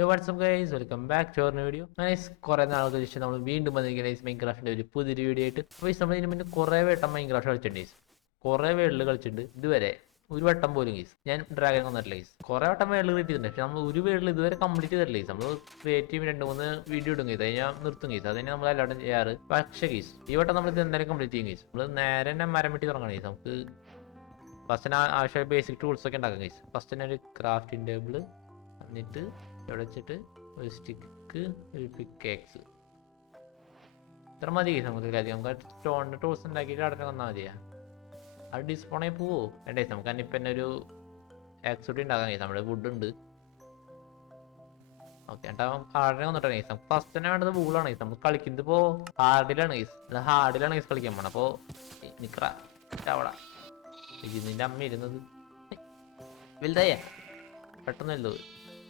WhatsApp guys, welcome back to our video. Guys, കുറേ നാൾക്ക് ശേഷം നമ്മൾ വീണ്ടും വന്നിരിക്കുന്ന ഗൈസ് മൈൻക്രാഫ്റ്റിന്റെ ഒരു പുതിയൊരു വീഡിയോ ആയിട്ട്. ഗൈസ്, നമ്മൾ ഇതിന് മുന്നേ കുറേ വട്ടം മൈൻക്രാഫ്റ്റ് കളിച്ചിട്ടുണ്ട് ഗൈസ്. കുറേ വേൾഡ് കളിച്ചിട്ടുണ്ട്. ഇതുവരെ ഒരു വട്ടം പോലും ഗൈസ് ഞാൻ ഡ്രാഗൺ വന്നിട്ടില്ല ഗൈസ്. കുറേ വട്ടം വേൾഡ് കിട്ടിയിട്ടുണ്ട്, പക്ഷെ നമ്മൾ ഒരു വേൾഡിൽ ഇതുവരെ കംപ്ലീറ്റ് ചെയ്തിട്ടില്ല ഗൈസ്. നമ്മൾ ക്രിയേറ്റീവ് 2-3 വീഡിയോ ഇടും ഗൈസ്, അത് ഞാൻ നിർത്തും ഗൈസ്. അതിനെ നമ്മൾ എല്ലാവരും ചെയ്യാറ്. പക്ഷേ ഗൈസ്, ഈ വട്ടം നമ്മൾ ഇത് എന്തായാലും കംപ്ലീറ്റ് ചെയ്യും ഗൈസ്. നമ്മൾ നേരെ തന്നെ മരം വെട്ടി തുടങ്ങണം ഗൈസ്. നമുക്ക് ഫസ്റ്റ് ആവശ്യമായ ബേസിക് ടൂൾസ് ഒക്കെ ഉണ്ടാക്കാം ഗൈസ്. ഫസ്റ്റ് തന്നെ ഒരു ക്രാഫ്റ്റിംഗ് ടേബിൾ, എന്നിട്ട് ഇവിടെ വെച്ചിട്ട് ഒരു സ്റ്റിക്ക്, ഒരു പിക്കേക്സ്, ഇത്ര മതി ഗൈസ്. നമുക്ക് സ്റ്റോണിൻ്റെ ടൂൾസ് ഉണ്ടാക്കിയിട്ട് അവിടെ വന്നാൽ മതിയാ. അത് ഡിസ്പോണേ പോവോ വേണ്ടേ? നമുക്ക് അതിനിപ്പോൾ തന്നെ ഒരു ആക്സ് കൂടി ഉണ്ടാക്കാം ഗൈസ്. നമ്മുടെ വുഡ് ഉണ്ട്. ഓക്കെ, എന്നിട്ട് ഹാർഡിനെ വന്നിട്ട് ഗൈസ്. നമുക്ക് ഫസ്റ്റ് തന്നെ വേണ്ടത് ബൂളാണ് ഗൈസ്. നമുക്ക് കളിക്കുന്നത് ഇപ്പോൾ ഹാർഡിലാണ് ഗൈസ്. ഹാർഡിലാണ് ഗൈസ് കളിക്കാൻ പോകണം. അപ്പോൾ നിക്കറ അവിടെ നിന്റെ അമ്മ ഇരുന്നത് വലുതായ പെട്ടെന്നല്ലോ.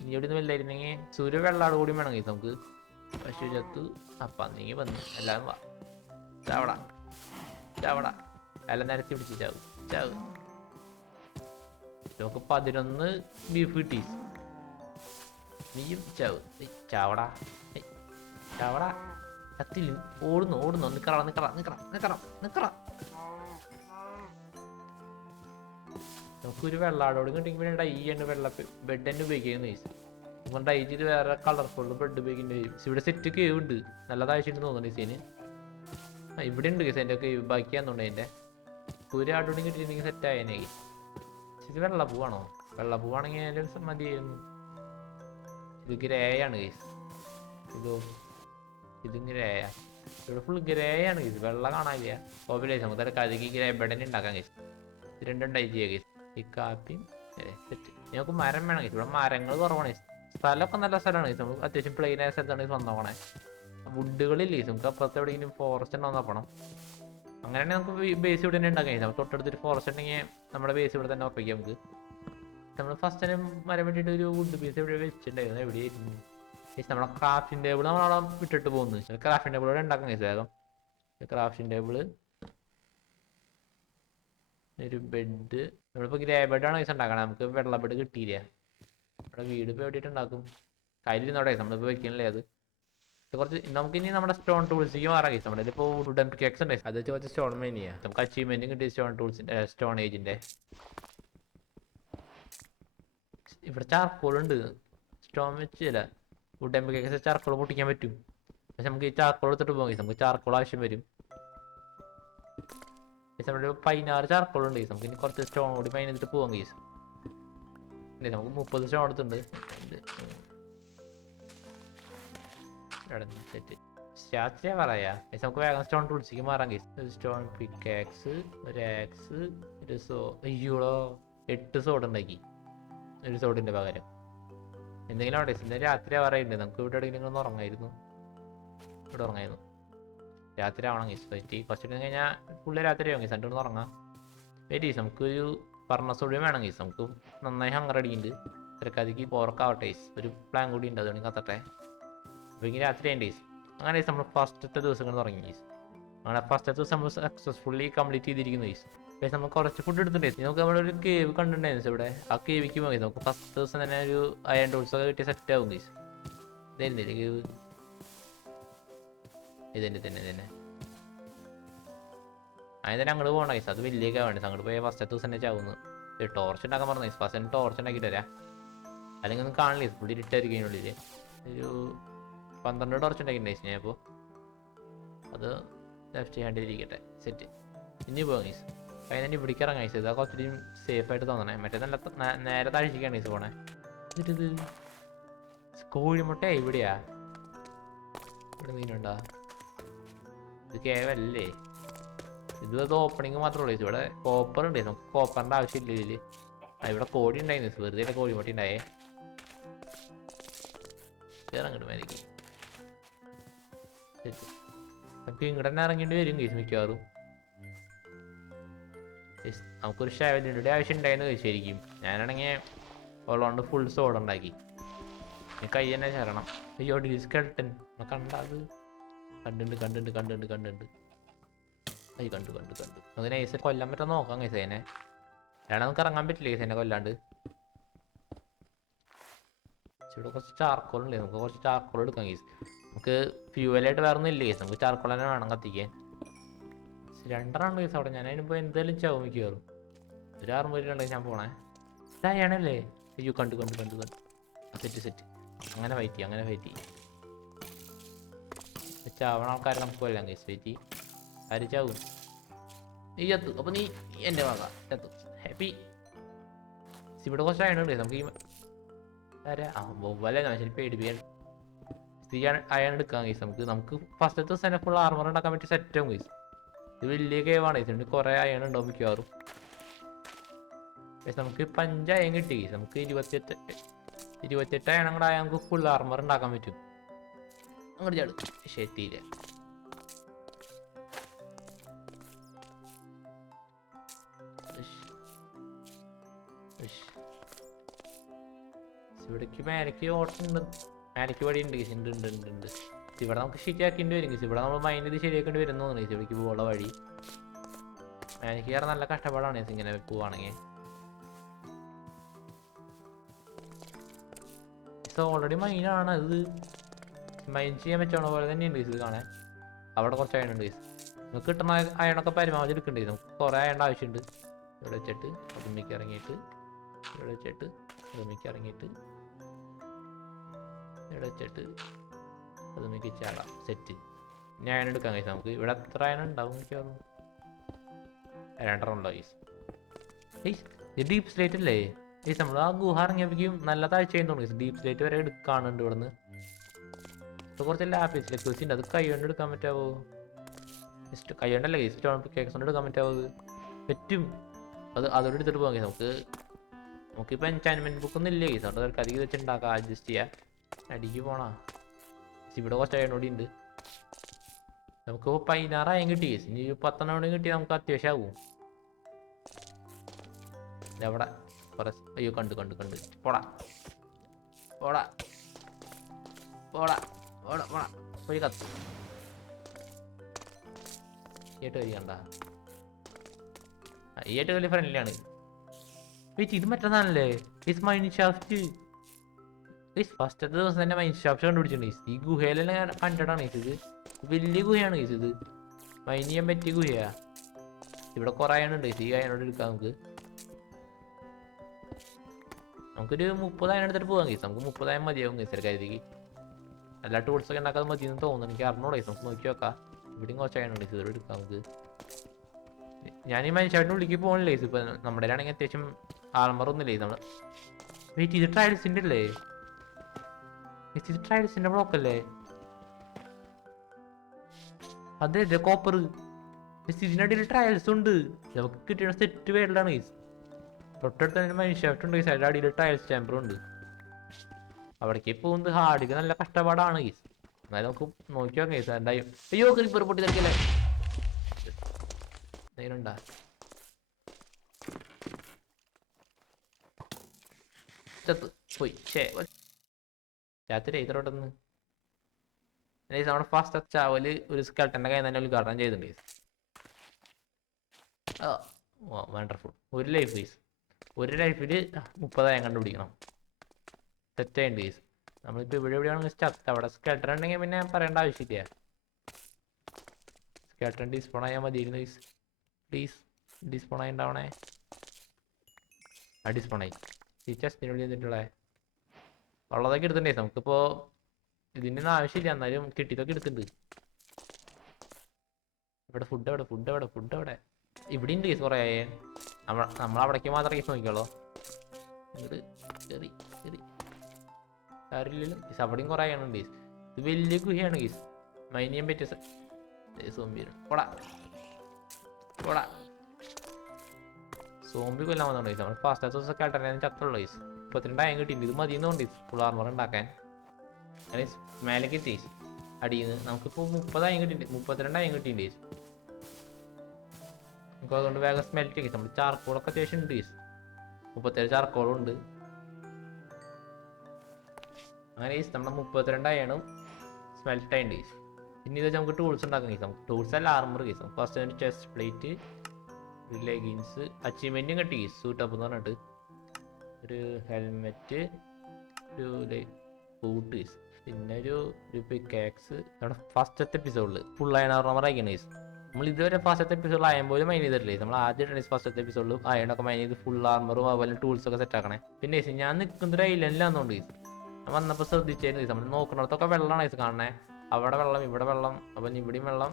നീ എവിടെ നിന്ന് വലുതായിരുന്നെങ്കിൽ സൂര്യ വെള്ളാട് കൂടി വേണം ഗൈസ്. നമുക്ക് പശു ചത്തു, അപ്പം നീ വന്നു എല്ലാവരും വാ. ചാവട ചാവട എല്ലാം നിരത്തി പിടിച്ച് ചാവ് ചാവ്. നമുക്ക് 11 ബീഫ് കിട്ടി. നീയും ചാവ്. ചാവട ചാവട കത്തിൽ ഓടുന്നു ഓടുന്നു. നിക്കറ നിക്കറ നിക്കറ നിക്കറ നിക്കറ. നമുക്കൊരു വെള്ളാടോട് കിട്ടിയെങ്കിൽ പിന്നെ ഡൈ ചെയ്യേണ്ട വെള്ള ബെഡ് തന്നെ ഉപയോഗിക്കുന്നു ഗൈസ്. നമ്മൾ ഡൈ ചെയ്ത് വേറെ കളർഫുൾ ബെഡ് ഉപയോഗിക്കേണ്ടി വരും. ഇവിടെ സെറ്റ് കേവ് ഉണ്ട്, നല്ലതാവശ്യമായിട്ട് തോന്നുന്നു ഡിസൈന്. ഇവിടെ ഉണ്ട് ഗൈസ്. എൻ്റെ ഒക്കെ ബാക്കിയാന്നുണ്ട്. അതിൻ്റെ ഒരു ആടോടും കിട്ടിയിട്ടുണ്ടെങ്കിൽ സെറ്റ് ആയേനെ. ഇത് വെള്ളപ്പൂവാണോ? വെള്ളപ്പൂവാണെങ്കിൽ മതിയായിരുന്നു. ഇത് ഗ്രേയാണ് ഗൈസ്. ഇതോ ഇതും ഗ്രേയാ. ഇവിടെ ഫുൾ ഗ്രേ ആണ് ഗൈസ്. വെള്ളം കാണാനില്ല. കോപ്പിലേസ് നമുക്ക് കഴുകി ഗ്രേ ബെഡ് തന്നെ ഉണ്ടാക്കാം ഗൈസ്. ഇത് രണ്ടും ഡൈ ചെയ്യുക ഗൈസ്. ഈ കാപ്പിയും സെറ്റ്. ഞങ്ങൾക്ക് മരം വേണം ഗൈസ്. ഇവിടെ മരങ്ങൾ കുറവാണ് ഗൈസ്. സ്ഥലമൊക്കെ നല്ല സ്ഥലമാണ് ഗൈസ്. നമുക്ക് അത്യാവശ്യം പ്ലെയിൻ ആയ സ്ഥലത്താണ് ഗൈസ് വന്നോണേ. വുഡുകളില്ലേ ഗൈസ്. നമുക്ക് അപ്പുറത്ത് എവിടെയെങ്കിലും ഫോറസ്റ്റ് ഉണ്ടോ നോക്കണം. അങ്ങനെയാണെങ്കിൽ നമുക്ക് ബേസ് ഇവിടെ തന്നെ ഉണ്ടാക്കാം ഗൈസ്. നമുക്ക് തൊട്ടടുത്തൊരു ഫോറസ്റ്റ് ഉണ്ടെങ്കിൽ നമ്മുടെ ബേസ് ഇവിടെ തന്നെ ഉറപ്പിക്കാം. നമുക്ക് നമ്മൾ ഫസ്റ്റ് തന്നെ മരം വെട്ടിയിട്ട് ഒരു വുഡ് ബേസ് എവിടെ വെച്ചിട്ടുണ്ടായിരുന്നു. എവിടെയായിരുന്നു ഗൈസ്? നമ്മുടെ ക്രാഫ്റ്റിംഗ് ടേബിൾ നമ്മളവിടെ വിട്ടിട്ട് പോകുന്നു. ക്രാഫ്റ്റിംഗ് ടേബിൾ ഇവിടെ ഉണ്ടാക്കാം ഗൈസ്. വേഗം ക്രാഫ്റ്റിംഗ് ടേബിൾ, ഒരു ബെഡ്. നമ്മളിപ്പോൾ ഗ്രേ ബെഡാണ് ഗൈസ് ഉണ്ടാക്കണം. നമുക്ക് വെള്ള ബെഡ് കിട്ടിയില്ല. നമ്മുടെ വീട് ഇപ്പോൾ എവിടെയിട്ട് ഉണ്ടാക്കും? കയ്യിലിരുന്നോടെ നമ്മളിപ്പോൾ വെക്കണല്ലേ. അത് കുറച്ച് നമുക്കിനി നമ്മുടെ സ്റ്റോൺ ടൂൾസിലേക്ക് മാറാം ഗൈസ്. നമ്മുടെ ഇപ്പോൾ വുഡൻ പിക്കാക്സ് ഉണ്ട്, അത് കുറച്ച് സ്റ്റോൺ മൈൻ ചെയ്യാം. നമുക്ക് അച്ചീവ്മെൻറ്റും കിട്ടിയ സ്റ്റോൺ ടൂൾസിൻ്റെ സ്റ്റോൺ ഏജിൻ്റെ. ഇവിടെ ചാർക്കോൾ ഉണ്ട്. സ്റ്റോൺ വെച്ചില്ല. വുഡൻ പിക്കാക്സ് ചാർക്കോൾ പൊട്ടിക്കാൻ പറ്റും. പക്ഷെ നമുക്ക് ഈ ചാർക്കോൾ എടുത്തിട്ട് പോകാം ഗൈസ്. നമുക്ക് ചാർക്കോൾ ആവശ്യം വരും. നമ്മുടെ 16 ചാർക്കോൾ ഉണ്ട് ഗൈസ്. നമുക്ക് ഇനി കുറച്ച് സ്റ്റോൺ കൂടി മൈൻ ചെയ്തിട്ട് പോകാം ഗൈസ്. നമുക്ക് 30 സ്റ്റോൺ എടുത്തിട്ടുണ്ട്. സെറ്റ് സ്റ്റാച്ചിയാ പറയാ ഗൈസ്. നമുക്ക് വേഗം സ്റ്റോൺ ടൂൾസിലേക്ക് മാറാം ഗൈസ്. ഒരു സ്റ്റോൺ പിക്കാക്സ്, ഒരു ആക്സ്, ഒരു അയ്യോളോ 8 സോഡ് ഉണ്ടാക്കി. ഒരു സോഡിന്റെ പകരം എന്തെങ്കിലും അവിടെ ഇന്ന് രാത്രി ആവാറായിട്ടുണ്ട്. നമുക്ക് ഇവിടെ എവിടെയെങ്കിലും ഒന്ന് ഉറങ്ങായിരുന്നു. ഇവിടെ ഉറങ്ങായിരുന്നു. രാത്രി ആവണം ഗൈസ്. പറ്റി കുറച്ച് കഴിഞ്ഞാൽ ഫുള്ള് രാത്രി ആവും ഗൈസ്. രണ്ടു ഉറങ്ങാം. Very guys. നമുക്കൊരു ഫർണസോഡിയം വേണം ഗൈസ്. നമുക്ക് നന്നായി ഹങ്കർ അടിക്കുന്നുണ്ട്. തിരക്കാതിക്ക് പോർക്കാവട്ടെ ഗൈസ്. ഒരു പ്ലാൻ കൂടി ഉണ്ട്, അതുകൊണ്ട് കത്തട്ടെ. അപ്പോൾ ഇങ്ങനെ രാത്രി ആയിട്ട് ഗൈസ്. അങ്ങനെ ഗൈസ് നമ്മൾ ഫസ്റ്റത്തെ ദിവസങ്ങൾ തുടങ്ങി ഗൈസ്. അങ്ങനെ ഫസ്റ്റത്തെ ദിവസം നമ്മൾ സക്സസ്ഫുള്ളി കംപ്ലീറ്റ് ചെയ്തിരിക്കുന്നു ഗൈസ്. ഗൈസ് നമ്മൾ കുറച്ച് ഫുഡ് എടുത്തിട്ടുണ്ട്. നമുക്ക് നമ്മളൊരു കേവ് കണ്ടിട്ടുണ്ടായിരുന്നു ഇവിടെ. ആ കേവിക്ക് പോകാം ഗൈസ്. നമുക്ക് ഫസ്റ്റ് ദിവസം തന്നെ ഒരു അയൺ ടൂൾസൊക്കെ കിട്ടിയ സെറ്റ് ആവും ഗൈസ്. ഇതായിരുന്നില്ലേ കേവ്? ഇതന്നെ തന്നെ അതിന് തന്നെ അങ്ങോട്ട് പോകണം ഗൈസ്. അത് വലിയ വേണ്ട. അങ്ങോട്ട് പോയാൽ ഫസ്റ്റ് ദിവസം തന്നെ ചാവുന്നു. ടോർച്ച് ഉണ്ടാക്കാൻ പറഞ്ഞു ഗൈസ്. ഫസ്റ്റ് തന്നെ ടോർച്ച് ഉണ്ടാക്കിയിട്ട് വരാം. അല്ലെങ്കിൽ ഒന്നും കാണില്ല ഗൈസ്. പുള്ളി ഇട്ടായിരിക്കും അതിനുള്ളിൽ. ഒരു 12 ടോർച്ച് ഉണ്ടാക്കിയിട്ടുണ്ടായി ഞാൻ. ഇപ്പോൾ അത് ലെഫ്റ്റ് ചെയ്യാണ്ടിരിക്കട്ടെ. സെറ്റ്. ഇനി പോകാം ഗൈസ്. അതിന് തന്നെ ഇവിടേക്ക് ഇറങ്ങാം ഗൈസ്. ഇതാ കുറച്ചുകൂടി സേഫായിട്ട് തോന്നണേ. മറ്റേ നല്ല നേരെ താഴ്ചയ്ക്കാണ് ഗൈസ് പോണേ. ഇത് കോഴിമുട്ട ഇവിടെയാ? ഇവിടെ മീനുണ്ടാ? ഇത് കേവല്ലേ? ഇത് ഓപ്പണിങ് മാത്രമേ ഉള്ളൂ. ഇവിടെ കോപ്പർ ഉണ്ട്. നമുക്ക് കോപ്പറിന്റെ ആവശ്യമില്ല ഇതില്. ഇവിടെ കോഴി ഉണ്ടായിരുന്നു. വെറുതെ കോഴിമുട്ട ഉണ്ടായേ. ഇറങ്ങിട്ട് മരിക്കും. നമുക്ക് ഇങ്ങോട്ട് തന്നെ ഇറങ്ങേണ്ടി വരും ഗൈസ് മിക്കവാറും. നമുക്കൊരു ഷാവലിൻ്റെ ആവശ്യം ഉണ്ടായിരുന്നു ഗൈസ് ശരിക്കും. ഞാനാണെങ്കിൽ ഉള്ളതുകൊണ്ട് ഫുൾ സോഡ് ഉണ്ടാക്കി. കൈ തന്നെ ചേരണം. അയ്യോ സ്കെൽട്ടൻ കണ്ട? അത് കണ്ടുണ്ട്. അത് കണ്ടു. നമുക്ക് നൈസ് കൊല്ലാൻ പറ്റാൻ നോക്കാം ഗൈസ്. അതിനെ അല്ലാണ്ട് നമുക്ക് ഇറങ്ങാൻ പറ്റില്ല ഗൈസ് എന്നെ കൊല്ലാണ്ട്. ഇവിടെ കുറച്ച് ചാർക്കോൾ ഉണ്ട്, നമുക്ക് കുറച്ച് ചാർക്കോൾ എടുക്കാം ഗീസ്. നമുക്ക് ഫ്യൂവലായിട്ട് വേറെ ഒന്നും ഇല്ല ഗീസ്, നമുക്ക് ചാർക്കോൾ തന്നെ വേണം കത്തിക്കാൻ. 2 ഗീസ് അവിടെ. ഞാൻ അതിനിപ്പോൾ എന്തായാലും ചാവും മിക്കവാറും. ഒരു 6 ഉണ്ടെങ്കിൽ ഞാൻ പോണേ. ഇതായാണല്ലേ? അയ്യോ കണ്ടു. സെറ്റ്. അങ്ങനെ ഫൈറ്റ് ചെയ്യും. ചാവണ ആൾക്കാരെ നമുക്ക് കൊല്ലാം ഗീസ്. വെയിറ്റ് ചെയ്യും, ആര് ചാവും? നീ ചത്തു. അപ്പോൾ നീ എൻ്റെ മക ചത്തു. ഹാപ്പി. ഇവിടെ കുറച്ച് അയണുണ്ട് നമുക്ക്. ഈ ബൊവ്വല്ലേ ശരി പേടിപ്പിക്കാൻ. അയൺ എടുക്കാം ഗീസ്. നമുക്ക് ഫസ്റ്റത്തെ ദിവസം ഫുൾ ആർമർ ഉണ്ടാക്കാൻ പറ്റിയ സെറ്റാവും ഗീസ്. ഇത് വലിയ കേവാണ് ഗീസ്, കുറേ അയൺ ഉണ്ടാവും മിക്കവാറും. നമുക്ക് 5 അയൺ കിട്ടി ഗീസ്. നമുക്ക് 28 അയണം കൂടെ ആയാൽ നമുക്ക് ഫുൾ ആർമർ ഉണ്ടാക്കാൻ പറ്റും. അങ്ങോട്ട് ചാടും. ശരിയില്ല. ഇവിടേക്ക് മേലേക്ക് ഓട്ടുണ്ട്, മേലേക്ക് വഴി ഉണ്ട് ഗീസ്. ഉണ്ട്. ഇവിടെ നമുക്ക് ശരിയാക്കേണ്ടി വരും ഗീസ്. ഇവിടെ നമ്മൾ മൈൻഡ് ഇത് ശരിയാക്കേണ്ടി വരും തോന്നുന്നു ഗീസ്. ഇവിടേക്ക് പോകാനുള്ള വഴി മേലേക്ക് കയറാൻ നല്ല കഷ്ടപ്പാടാണ് ഗീസ് ഇങ്ങനെ പോവാണെങ്കിൽ. ഓൾറെഡി മൈനാണ് ഇത്. മൈൻ ചെയ്യാൻ പറ്റുന്ന പോലെ തന്നെയുണ്ട് ഗീസ് ഇത് കാണാൻ. അവിടെ കുറച്ച് അയണുണ്ട് ഗീസ്. നമുക്ക് കിട്ടുന്ന അയണൊക്കെ പരമാവധി എടുക്കണ്ടേ. നമുക്ക് കുറേ അയണ്ട ആവശ്യമുണ്ട്. ഇവിടെ വെച്ചിട്ട് അതുമ്മിക്ക് ഇറങ്ങിയിട്ട് ഇവിടെ വെച്ചിട്ട് അതുമ്മിക്ക് ഇറങ്ങിയിട്ട് ഇവിടെ വെച്ചിട്ട് അതുമ്മിക്ക് ചാടാം. സെറ്റ്. ഇനി അയൺ എടുക്കാൻ ഗീസ്. നമുക്ക് ഇവിടെ എത്ര അയൺ ഉണ്ടാവും മിക്കവാറും? 2 ഉണ്ടാവും ഗീസ്. ഇത് ഡീപ്പ് സ്ലേറ്റ് അല്ലേ ഗീസ്? നമ്മൾ ആ ഗുഹ ഇറങ്ങിയപ്പോഴേക്കും നല്ല താഴ്ചയായി തോന്നുന്നു. ഡീപ്പ് സ്ലേറ്റ് വരെ എടുക്കാനുണ്ട് ഇവിടെ നിന്ന്. ഇപ്പോൾ കുറച്ച് ലാപ്പിസ് ലെക്യൂസി ഉണ്ട്, അത് കൈ കൊണ്ട് എടുക്കാൻ പറ്റാവോ? ജസ്റ്റ് കൈ കൊണ്ടല്ലേ ഗീസ്, സ്റ്റോൺ പിക്കാക്സ് കൊണ്ട് എടുക്കാൻ പറ്റാവോ? പറ്റും. അതോടെ എടുത്തിട്ട് പോകാം ഗീസ്. നമുക്കിപ്പോൾ എൻചാൻമെൻറ്റ് ബുക്കൊന്നും ഇല്ല ഗീസ്. അതുകൊണ്ട് അധികം വെച്ചിട്ടുണ്ടാക്കാം, അഡ്ജസ്റ്റ് ചെയ്യാം. അടിക്ക് പോണാ. ഇവിടെ കുറച്ച് അയണോടി ഉണ്ട്. നമുക്കിപ്പോൾ 16 അയൺ കിട്ടി ഗീസ്. ഇനി 10 കൂടി കിട്ടിയാൽ നമുക്ക് അത്യാവശ്യമാവും. എവിടെ അയ്യോ കണ്ടു. പോടാ പോയി കത്ത് ഏട്ട് വരികണ്ട. ഈ ഏട്ട് വലിയ ഫ്രണ്ട്ലിയാണ്. വെയിറ്റ്, ഇത് മറ്റന്നാണല്ലേ മൈൻ ഷാഫ്റ്റ്? ഫസ്റ്റത്തെ ദിവസം തന്നെ മൈൻ ഷാഫ്റ്റ് കണ്ടുപിടിച്ചിട്ടുണ്ട്. ഈ ഗുഹയിലെല്ലാം ഞാൻ കണ്ടിട്ടാണ് ഇത്. വലിയ ഗുഹയാണ് ഇത്. മൈൻ ചെയ്യാൻ പറ്റിയ ഗുഹയാ. ഇവിടെ കുറേ അയണുണ്ട്. ഈ അയണോട് എടുക്കാം നമുക്കൊരു 30 അയൺ എടുത്തിട്ട് പോകാം ഗീസ്. നമുക്ക് 30 അയൺ മതിയാവും ഗീസ് കരുതിക്ക്. എല്ലാ ടൂൾസൊക്കെ ഉണ്ടാക്കാതെ മതിയെന്ന് തോന്നുന്നു. എനിക്ക് അറിഞ്ഞൂടെ ഗീസ്. നമുക്ക് നോക്കി നോക്കാം. ഇവിടെയും കുറച്ച് അയണുണ്ട് ഗീസ്. ഇവിടെ എടുക്കാം നമുക്ക്. ഞാൻ ഈ മനുഷ്യരുടെ ഉള്ളിലേക്ക് പോകണില്ല ഗീസ്. ഇപ്പം നമ്മുടെ ആണെങ്കിൽ അത്യാവശ്യം ആൾമറൊന്നും ഇല്ലേ നമ്മൾ. വെയിറ്റ്, ഇത് ട്രയൽസിൻ്റെ അല്ലേ? ഇത് ട്രയൽസിൻ്റെ ബ്ലോക്ക് അല്ലേ? അതെ കോപ്പർ. ഇതിനിടയിൽ ട്രയൽസ് ഉണ്ട്. നമുക്ക് കിട്ടിയ സെറ്റ് വേൾഡാണ് ഗീസ്. തൊട്ടടുത്ത് തന്നെ മനുഷ്യട്ടുണ്ട് ഗീസ്. അതിൻ്റെ അടിയിൽ ടയൽസ് ചാമ്പറും ഉണ്ട്. അവിടേക്ക് പോകുന്നത് ഹാർഡിക്ക് നല്ല കഷ്ടപ്പാടാണ് ഗീസ്. എന്നാലും നമുക്ക് നോക്കി നോക്കാം ഗീസ്. എന്തായാലും അയ്യോ ക്രീപ്പർ പൊട്ടി തിരക്കില്ലേ? എന്തെങ്കിലുണ്ടാ? ചത്ത് പോയി. ചാത്തിരി ഇതോട്ടൊന്ന് നമ്മുടെ ഫസ്റ്റ് ചാവല് ഒരു സ്കെൽട്ടൻ്റെ കയ്യിൽ തന്നെ ഉദ്ഘാടനം ചെയ്തിട്ടുണ്ട് ഗീസ്. വണ്ടർഫുൾ. ഒരു ലൈഫ് ഗീസ്. ഒരു ലൈഫിൽ 30 അയൺ കണ്ടുപിടിക്കണം. സെറ്റായിട്ട് ഗീസ്. നമ്മളിപ്പോൾ എവിടെയാണ് ചത്ത്. അവിടെ സ്കെൽട്ടൺ ഉണ്ടെങ്കിൽ പിന്നെ പറയേണ്ട ആവശ്യമില്ല. സ്കെൽട്ടൺ ഡിസ്പോൺ ആയാൽ മതിയായിരുന്നു ഗീസ്. പ്ലീസ് ഡിസ്പോൺ ആയി ഉണ്ടാവണേ. ഡിസ്പോൺ ആയി. ഈ ചെസ്റ്റിനുള്ളിൽ ചെയ്തിട്ടുള്ളേ ഉള്ളതൊക്കെ എടുത്തിട്ടുണ്ടേ. നമുക്കിപ്പോൾ ഇതിൻ്റെ ഒന്നും ആവശ്യമില്ല, എന്നാലും കിട്ടിയതൊക്കെ എടുത്തിട്ടുണ്ട്. ഇവിടെ ഫുഡ് എവിടെ? ഇവിടെ ഉണ്ട് ഗീസ് കുറേ. നമ്മളവിടേക്ക് മാത്രമേ ഗീസ് നോക്കിയോളൂ. ഇങ്ങോട്ട് കയറി കാര്യമില്ലല്ലോ ഗീസ്. അവിടെയും കുറേ ആയുണ്ട് ഗീസ്. ഇത് വലിയ ഗുഹയാണ് ഗീസ്. മൈൻ ചെയ്യാൻ പറ്റിയ സോംബി. പോടാ സോംബി കൊല്ലാൻ വന്നോണ്ട് ഗീസ്. നമ്മൾ ഫസ്റ്റ് ദിവസം കേട്ടാൽ ചത്തുള്ളൂ ഗീസ്. 32 അയൺ കിട്ടിയിട്ടുണ്ട്. ഇത് മതിയെന്നുണ്ട് ഗീസ് ഫുൾ ആർമർ ഉണ്ടാക്കാൻ. മേലേക്ക് എത്തി അടിയിൽ നിന്ന്. നമുക്കിപ്പോൾ 30 അയൺ കിട്ടിയിട്ടുണ്ട്. 32 അയൺ കിട്ടിയിട്ടുണ്ട് ഗീസ്. നമുക്ക് അതുകൊണ്ട് വേഗം സ്മെൽറ്റ് ഗീസ്. നമ്മൾ ചാർക്കോളൊക്കെ അത്യാവശ്യം ഉണ്ട് ഗീസ്. 37 ചാർക്കോളും ഉണ്ട്. അങ്ങനെ ഗീസ് നമ്മുടെ 32 അയണും സ്മെൽറ്റ് ആയിട്ടുണ്ട് ഗീസ്. പിന്നെ ഇത് നമുക്ക് ടൂൾസ് ഉണ്ടാക്കാം ഗീസ്. നമുക്ക് ടൂൾസ് അല്ല ആർമർ ഗീസ്. ഫസ്റ്റ് ഒരു ചെസ്റ്റ് പ്ലേറ്റ്, ഒരു ലെഗിൻസ്, അച്ചീവ്മെൻറ്റും കിട്ടി ഗീസ്. സൂട്ടപ്പ് എന്ന് പറഞ്ഞിട്ട് ഒരു ഹെൽമെറ്റ്, ഒരു ബൂട്ട് ഗൈസ്. പിന്നെ ഒരു പിക്കാക്സ് നമ്മുടെ ഫസ്റ്റത്തെ എപ്പിസോഡിൽ ഫുൾ അയണാർമർ അയക്കണം ഗൈസ്. നമ്മൾ ഇതുവരെ ഫസ്റ്റത്തെ എപ്പിസോഡിൽ അയൺ പോലും മൈൻ ചെയ്തിട്ടില്ലേ. നമ്മൾ ആദ്യം ഫസ്റ്റത്തെ എപ്പിസോഡിൽ അയണൊക്കെ മൈൻ ചെയ്ത് ഫുൾ ആർമറും അതുപോലെ ടൂൾസൊക്കെ സെറ്റ് ആക്കണേ. പിന്നെ ഗൈസ് ഞാൻ നിൽക്കുന്നൊരു ഐലൻഡിലാണെന്നുണ്ട് ഗൈസ്. ഞാൻ വന്നപ്പോൾ ശ്രദ്ധിച്ചായിരുന്നു ഗൈസ്. നമ്മൾ നോക്കുന്നിടത്തൊക്കെ വെള്ളമാണ് ഗൈസ് കാണണേ. അവിടെ വെള്ളം, ഇവിടെ വെള്ളം, അപ്പം ഇവിടെയും വെള്ളം,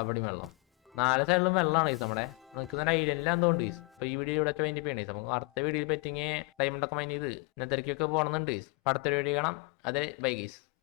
അവിടെയും വെള്ളം, 4 സൈഡിലും വെള്ളമാണ് ഗൈസ്. നമ്മുടെ നിൽക്കുന്ന ഐലൻഡിലാണെന്നുണ്ട് ഗൈസ്. അപ്പോൾ ഈ വീഡിയോ ഇവിടെ വേണ്ടി ചെയ്യണേ. നമുക്ക് അടുത്ത വീഡിയോയിൽ പറ്റിങ്ങി ഡയമണ്ടൊക്കെ മൈൻ ചെയ്ത് ഇന്നത്തേക്കൊക്കെ പോകണമെന്നുണ്ട് ഗൈസ്. അടുത്തൊരു വീഡിയോ കാണാം. അതെ, ബൈ ഗൈസ്.